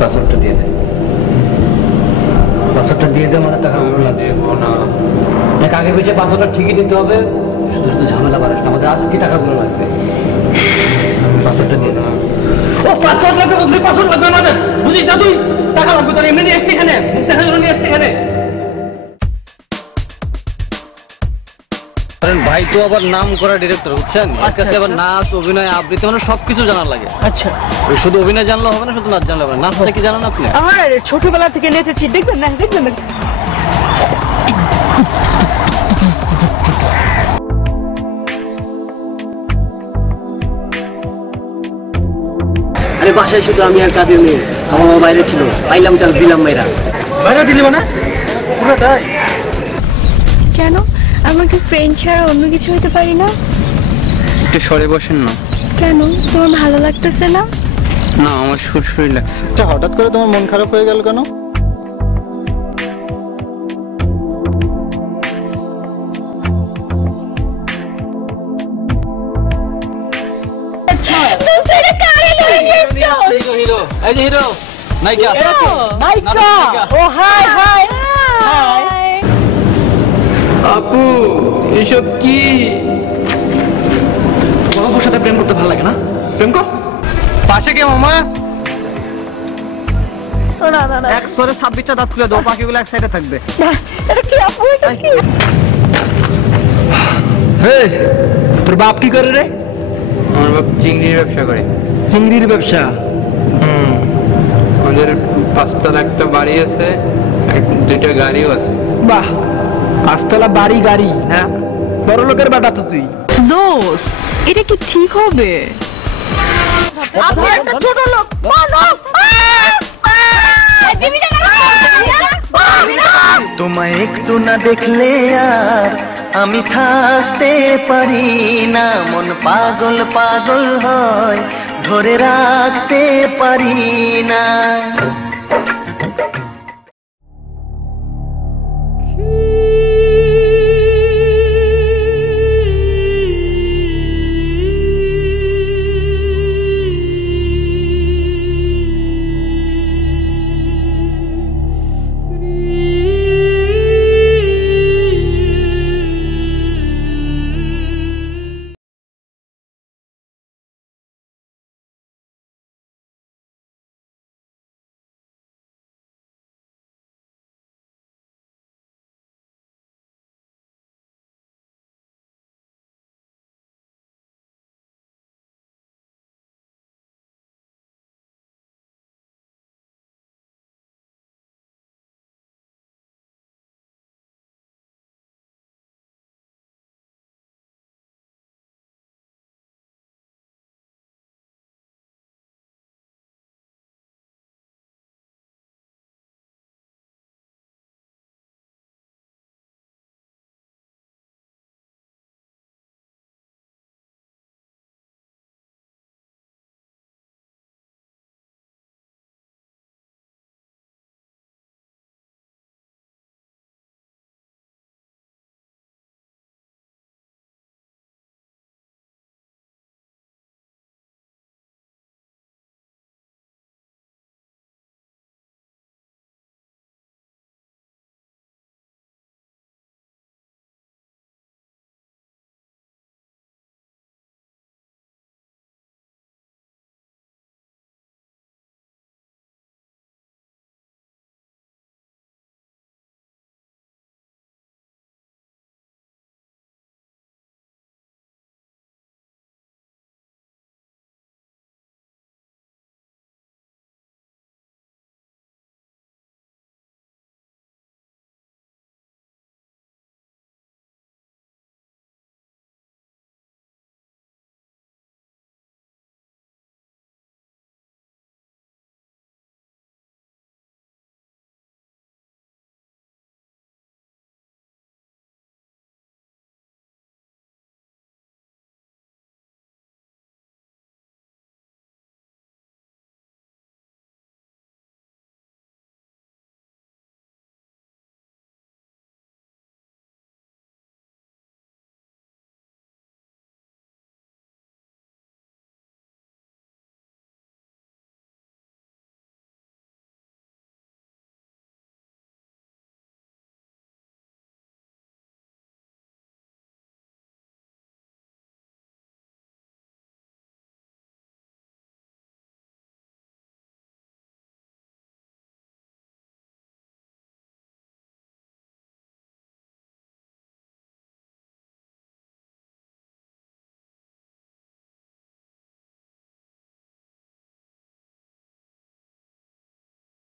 পাসওয়ার্ডটা দিয়ে দে, পাসওয়ার্ডটা দিয়ে দে, আমাদের টাকাগুলো লাগবে না। দেখ আগে পিছিয়ে পাসওয়ার্ডটা ঠিকই দিতে হবে, শুধু শুধু ঝামেলা বাড়াস না, আমাদের আজকে টাকাগুলো লাগবে। পাসওয়ার্ডটা দিয়ে দে। ও পাসওয়ার্ড লাগবে, বলছিস পাসওয়ার্ড লাগবে আমাদের, বুঝিস না তুই? টাকা লাগবে তোর, এমনি নিয়ে এসছি এখানে, দেখার জন্য নিয়ে এসছি এখানে। ভাই তো আবার নাম করা ডিরেক্টর, বুঝছেন? কাছে আবার নাচ, অভিনয়, আবৃত্তি, মানে সবকিছু জানার লাগে। আচ্ছা, শুধু অভিনয় জানলে হবে না, শুধু নাচ জানলে হবে না। নাচটা কি জানেন আপনি? আমার ছোটবেলা থেকে নেচেছি, দেখবেন না? দেখবেন না? আরে বাসায় শুধু আমি আর কাজের মেয়ে, আমার বাবা বাইরে ছিল, পাইলাম চান্স দিলাম মেয়েরা। বাইরে দিলি মানে পুরোটাই? কেন আমাকে ফ্রেন্ড ছাড়া অন্য কিছু হতে পারি না? একটু সরে বসেন না। কেন, তোমার ভালো লাগতেছে না? না, আমার সুরসুরি লাগছে। হঠাৎ করে তোমার মন খারাপ হয়ে গেল কেন? এই যে হিরো নায়িকা। ও হাই হাই হাই আপু, এসব কি? বাবুর সাথে প্রেম করতে ভালো লাগে না? প্রেম কর। পাশে কে মামা? না না না, 126টা দাঁত খুলে দাও, বাকিগুলো এক সাইডে থাকবে। এটা কি আপু? এটা কি? হে, তোর বাপ কি করে রে? আমার বাপ চিংড়ির ব্যবসা করে। চিংড়ির ব্যবসা? আমাদের 5 তলা একটা বাড়ি আছে, 2টা গাড়িও আছে। বাহ, 5 তলা বাড়ি, গাড়ি না? বড় লোকের বেটা তো তুই। দোস্ত, এটা কি ঠিক হবে? আপনার একটা ছোট লোক তোমায় একটু না দেখলে আর আমি থাকতে পারি না, মন পাগল পাগল হয়, ধরে রাখতে পারি না।